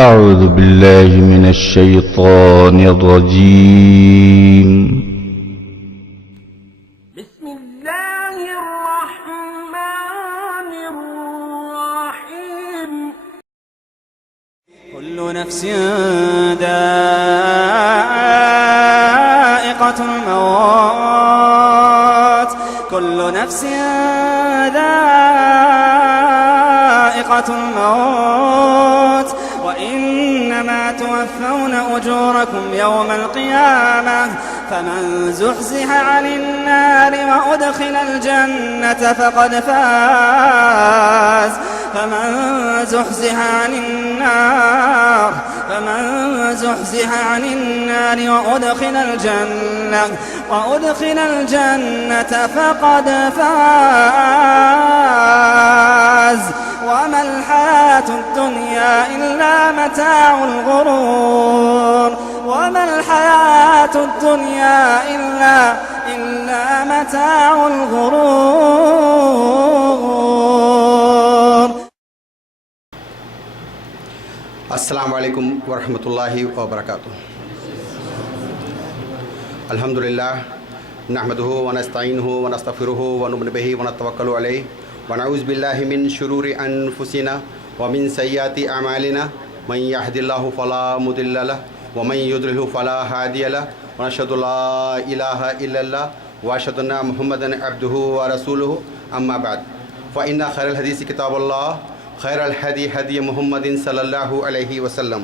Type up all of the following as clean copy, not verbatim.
أعوذ بالله من الشيطان الرجيم. بسم الله الرحمن الرحيم. كل نفس ذائقة الموت، كل نفس ذائقة الموت، وإنما توفون أجوركم يوم القيامة، فمن زحزح عن النار وأدخل الجنة فقد فاز. فمن زحزح عن النار وأدخل الجنة فقد فاز. وما الحياة الدنيا إلا متاع الغرور، وما الحياة الدنيا إلا متاع الغرور. السلام علیکم ورحمۃ اللہ وبرکاتہ. الحمدللہ نحمدہ ونستعینہ ونستغفرہ ونؤمن بہ ونتوکل علیہ ونعوذ باللہ من شرور انفسنا ومن سیئات اعمالنا من یہد اللہ فلا مضل لہ ومن یضلل فلا ہادی لہ ونشہد لا الہ الا اللہ واشہد ان محمدا عبدہ ورسولہ. اما بعد فإن خیر الحدیث کتاب اللہ خیر الحدی حدی محمد صلی اللہ علیہ وسلم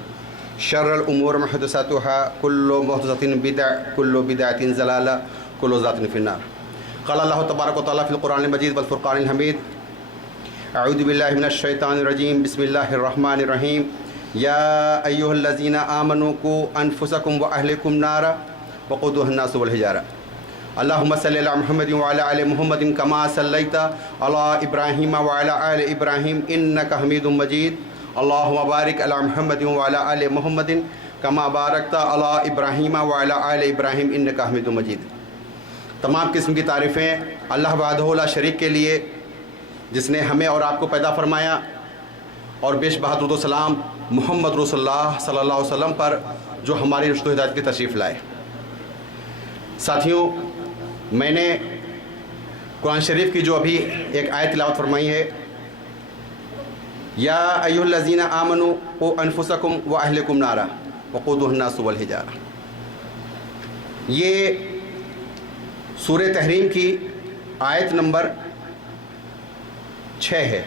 شر الامور محدثاتها کل محدثۃ بدع کل بدعۃ ضلالہ کل ضلالۃ فی النار. قال اللہ تبارک و تعالیٰ فی القرآن المجید والفرقان الحمید. اعوذ باللہ من الشیطان الرجیم بسم اللہ الرحمن الرحیم. یا ایھا الذین آمنوا قوا انفسکم واہلکم نارا وقودها الناس والحجارہ. اللہم صلی علی محمد وعلی آل محمد کما صلیت علی ابراہیم وعلی آل ابراہیم انک حمید مجید. اللہم بارک علی محمد وعلی آل محمد کما بارکت علی ابراہیم وعلی آل ابراہیم انک حمید مجید. تمام قسم کی تعریفیں اللہ وحدہ لا شریک کے لیے جس نے ہمیں اور آپ کو پیدا فرمایا، اور بیش بہت درود و سلام محمد رسول اللہ صلی اللہ علیہ وسلم پر جو ہماری رشد و ہدایت کی تشریف لائے. ساتھیوں، میں نے قرآن شریف کی جو ابھی ایک آیت تلاوت فرمائی ہے، یا ایھا الذین آمنوا قوا انفسکم واہلکم نارا وقودها الناس والحجارہ، یہ سورہ تحریم کی آیت نمبر 6 ہے.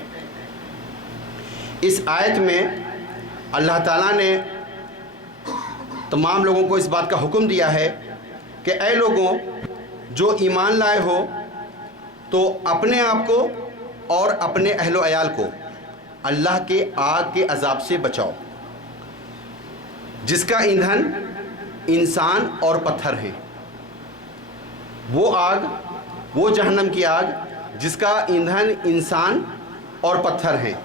اس آیت میں اللہ تعالیٰ نے تمام لوگوں کو اس بات کا حکم دیا ہے کہ اے لوگوں جو ایمان لائے ہو تو اپنے آپ کو اور اپنے اہل و عیال کو اللہ کے آگ کے عذاب سے بچاؤ، جس کا ایندھن انسان اور پتھر ہیں. وہ آگ، وہ جہنم کی آگ جس کا ایندھن انسان اور پتھر ہیں.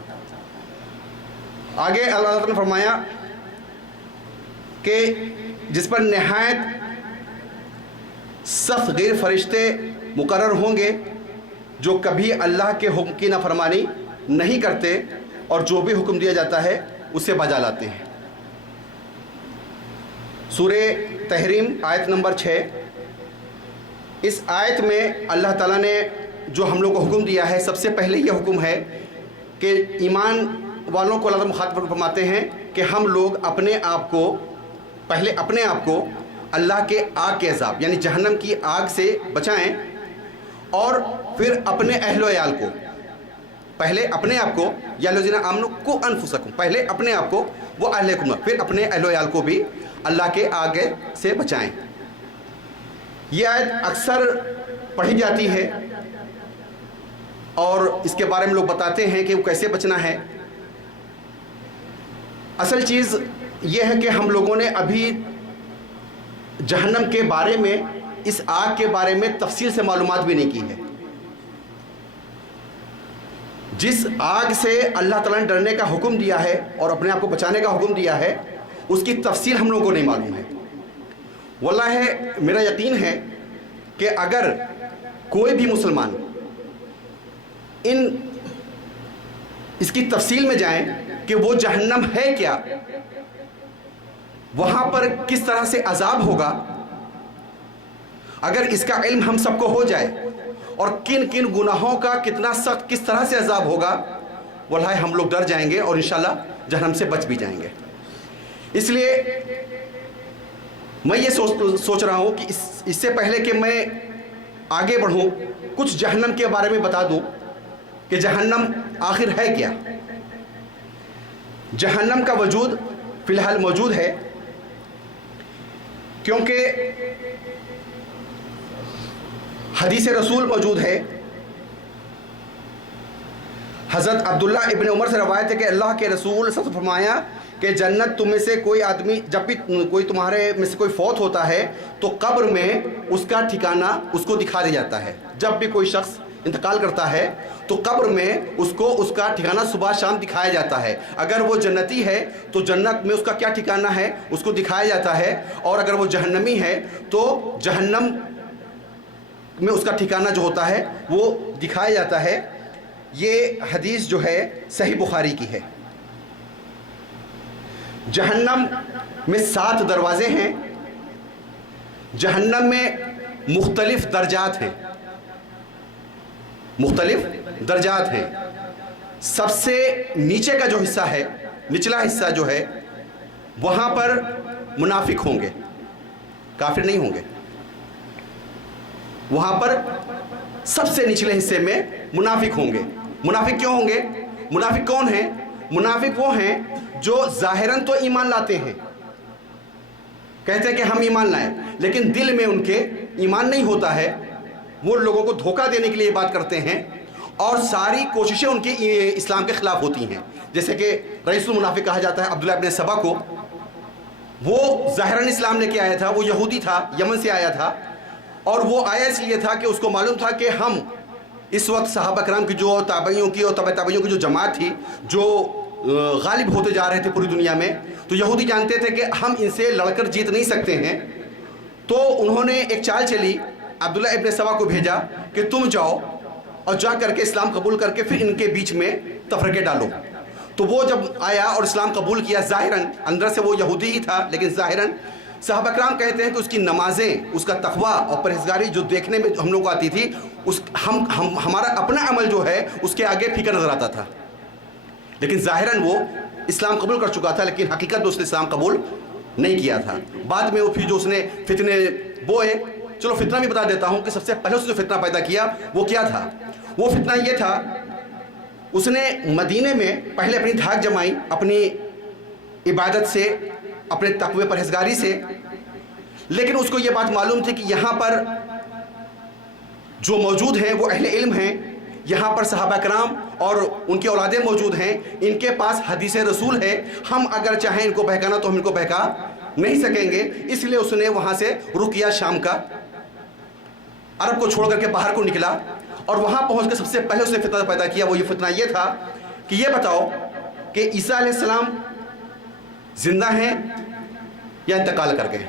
آگے اللہ تعالیٰ نے فرمایا کہ جس پر نہایت سخت غیر فرشتے مقرر ہوں گے جو کبھی اللہ کے حکم کی نافرمانی نہیں کرتے اور جو بھی حکم دیا جاتا ہے اسے بجا لاتے ہیں. سورہ تحریم آیت نمبر 6. اس آیت میں اللہ تعالیٰ نے جو ہم لوگ کو حکم دیا ہے، سب سے پہلے یہ حکم ہے کہ ایمان والوں کو اللہ تعالیٰ مخاطب فرماتے ہیں کہ ہم لوگ اپنے آپ کو اللہ کے آگ کے عذاب یعنی جہنم کی آگ سے بچائیں، اور پھر اپنے اہل و عیال کو، پہلے اپنے آپ کو، یا الذین آمنوا قوا انفسکم، پہلے اپنے آپ کو، وہ اہلکم، پھر اپنے اہل و عیال کو بھی اللہ کے آگ سے بچائیں. یہ آیت اکثر پڑھی جاتی ہے اور اس کے بارے میں لوگ بتاتے ہیں کہ وہ کیسے بچنا ہے. اصل چیز یہ ہے کہ ہم لوگوں نے ابھی جہنم کے بارے میں، اس آگ کے بارے میں تفصیل سے معلومات بھی نہیں کی ہے. جس آگ سے اللہ تعالیٰ نے ڈرنے کا حکم دیا ہے اور اپنے آپ کو بچانے کا حکم دیا ہے، اس کی تفصیل ہم لوگوں کو نہیں معلوم ہے. واللہ میرا یقین ہے کہ اگر کوئی بھی مسلمان اس کی تفصیل میں جائیں کہ وہ جہنم ہے کیا، وہاں پر کس طرح سے عذاب ہوگا، اگر اس کا علم ہم سب کو ہو جائے، اور کن کن گناہوں کا کتنا سخت کس طرح سے عذاب ہوگا، واللہ ہم لوگ ڈر جائیں گے اور انشاءاللہ جہنم سے بچ بھی جائیں گے۔ اس لیے میں یہ سوچ رہا ہوں کہ اس سے پہلے کہ میں آگے بڑھوں کچھ جہنم کے بارے میں بتا دوں کہ جہنم آخر ہے کیا۔ جہنم کا وجود فی الحال موجود ہے، کیونکہ حدیث رسول موجود ہے۔ حضرت عبداللہ ابن عمر سے روایت ہے کہ اللہ کے رسول صلی اللہ علیہ وسلم فرمایا کہ جنت تم میں سے کوئی آدمی، جب بھی کوئی تمہارے میں سے کوئی فوت ہوتا ہے تو قبر میں اس کا ٹھکانہ اس کو دکھا دیا جاتا ہے۔ جب بھی کوئی شخص انتقال کرتا ہے تو قبر میں اس کو اس کا ٹھکانہ صبح شام دکھایا جاتا ہے۔ اگر وہ جنتی ہے تو جنت میں اس کا کیا ٹھکانہ ہے اس کو دکھایا جاتا ہے، اور اگر وہ جہنمی ہے تو جہنم میں اس کا ٹھکانہ جو ہوتا ہے وہ دکھایا جاتا ہے۔ یہ حدیث جو ہے صحیح بخاری کی ہے۔ جہنم میں 7 دروازے ہیں۔ جہنم میں مختلف درجات ہیں، مختلف درجات ہیں۔ سب سے نیچے کا جو حصہ ہے، نچلا حصہ جو ہے، وہاں پر منافق ہوں گے، کافر نہیں ہوں گے۔ وہاں پر سب سے نچلے حصے میں منافق ہوں گے۔ منافق کیوں ہوں گے؟ منافق کون ہیں؟ منافق وہ ہیں جو ظاہراً تو ایمان لاتے ہیں، کہتے ہیں کہ ہم ایمان لائیں، لیکن دل میں ان کے ایمان نہیں ہوتا ہے۔ وہ لوگوں کو دھوکہ دینے کے لیے بات کرتے ہیں، اور ساری کوششیں ان کی اسلام کے خلاف ہوتی ہیں۔ جیسے کہ رئیس المنافق کہا جاتا ہے عبداللہ ابن سبا کو۔ وہ ظاہراً اسلام لے کے آیا تھا، وہ یہودی تھا، یمن سے آیا تھا، اور وہ آیا اس لیے تھا کہ اس کو معلوم تھا کہ ہم اس وقت صحابہ کرام کی جو تابعیوں کی اور تبع تابعیوں کی جو جماعت تھی، جو غالب ہوتے جا رہے تھے پوری دنیا میں، تو یہودی جانتے تھے کہ ہم ان سے لڑ کر جیت نہیں سکتے ہیں۔ تو انہوں نے ایک چال چلی، عبداللہ ابن سبا کو بھیجا کہ تم جاؤ اور جا کر کے اسلام قبول کر کے پھر ان کے بیچ میں تفرقے ڈالو۔ تو وہ جب آیا اور اسلام قبول کیا، ظاہراً اندر سے وہ یہودی ہی تھا، لیکن ظاہراً صحابہ کرام کہتے ہیں کہ اس کی نمازیں، اس کا تقویٰ اور پرہیزگاری جو دیکھنے میں ہم لوگ کو آتی تھی، ہمارا اپنا عمل جو ہے اس کے آگے پھیکا نظر آتا تھا۔ لیکن ظاہراً وہ اسلام قبول کر چکا تھا، لیکن حقیقت میں اس نے اسلام قبول نہیں کیا تھا۔ بعد میں وہ پھر جو اس نے فتنے بوئے، چلو فتنہ بھی بتا دیتا ہوں کہ سب سے پہلے اس نے فتنہ پیدا کیا وہ کیا تھا۔ وہ فتنہ یہ تھا، اس نے مدینے میں پہلے اپنی دھاک جمائی، اپنی عبادت سے، اپنے تقوی پرہیزگاری سے، لیکن اس کو یہ بات معلوم تھی کہ یہاں پر جو موجود ہیں وہ اہل علم ہیں، یہاں پر صحابہ کرام اور ان کی اولادیں موجود ہیں، ان کے پاس حدیث رسول ہے، ہم اگر چاہیں ان کو بہکانا تو ہم ان کو بہکا نہیں سکیں گے۔ اس لیے اس نے وہاں سے رخ کیا شام کا، عرب کو چھوڑ کر کے باہر کو نکلا، اور وہاں پہنچ کے سب سے پہلے اس نے فتنہ پیدا کیا۔ وہ یہ فتنہ یہ تھا کہ یہ بتاؤ کہ عیسیٰ علیہ السلام زندہ ہیں یا انتقال کر گئے۔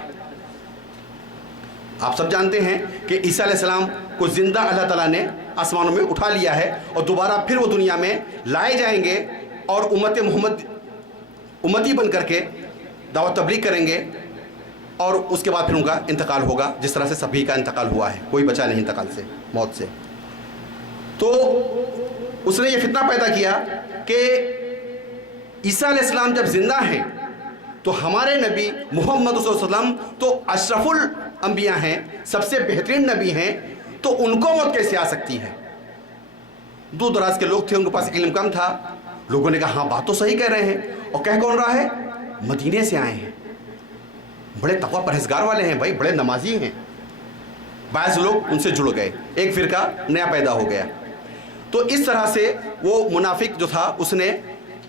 آپ سب جانتے ہیں کہ عیسیٰ علیہ السلام کو زندہ اللہ تعالیٰ نے آسمانوں میں اٹھا لیا ہے، اور دوبارہ پھر وہ دنیا میں لائے جائیں گے، اور امت محمد امتی بن کر کے دعوت تبلیغ کریں گے، اور اس کے بعد پھر ان کا انتقال ہوگا، جس طرح سے سبھی کا انتقال ہوا ہے، کوئی بچا نہیں انتقال سے، موت سے۔ تو اس نے یہ فتنہ پیدا کیا کہ عیسیٰ علیہ السلام جب زندہ ہیں تو ہمارے نبی محمد صلی اللہ علیہ وسلم تو اشرف الانبیاء ہیں، سب سے بہترین نبی ہیں، تو ان کو موت کیسے آ سکتی ہے؟ دور دراز کے لوگ تھے، ان کے پاس علم کم تھا، لوگوں نے کہا ہاں بات تو صحیح کہہ رہے ہیں، اور کہہ کون رہا ہے؟ مدینے سے آئے ہیں، بڑے تقویٰ پرہیزگار والے ہیں بھائی، بڑے نمازی ہیں۔ بعض لوگ ان سے جڑ گئے، ایک فرقہ نیا پیدا ہو گیا۔ تو اس طرح سے وہ منافق جو تھا اس نے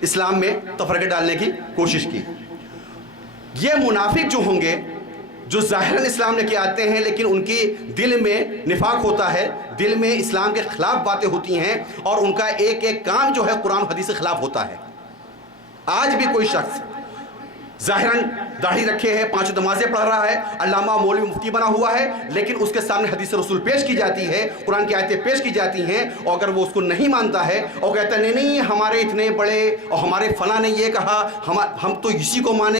اسلام میں تفرقے ڈالنے کی کوشش کی۔ یہ منافق جو ہوں گے، جو ظاہراً اسلام لے کے آتے ہیں لیکن ان کی دل میں نفاق ہوتا ہے، دل میں اسلام کے خلاف باتیں ہوتی ہیں، اور ان کا ایک ایک کام جو ہے قرآن حدیث کے خلاف ہوتا ہے۔ آج بھی کوئی شخص ظاہراً داڑھی رکھے ہے، 5 نمازیں پڑھ رہا ہے، علامہ مولوی مفتی بنا ہوا ہے، لیکن اس کے سامنے حدیث رسول پیش کی جاتی ہے، قرآن کی آیتیں پیش کی جاتی ہیں، اور اگر وہ اس کو نہیں مانتا ہے اور کہتا ہے نہیں نہیں ہمارے اتنے بڑے اور ہمارے فلاں نے یہ کہا، ہم تو اسی کو مانیں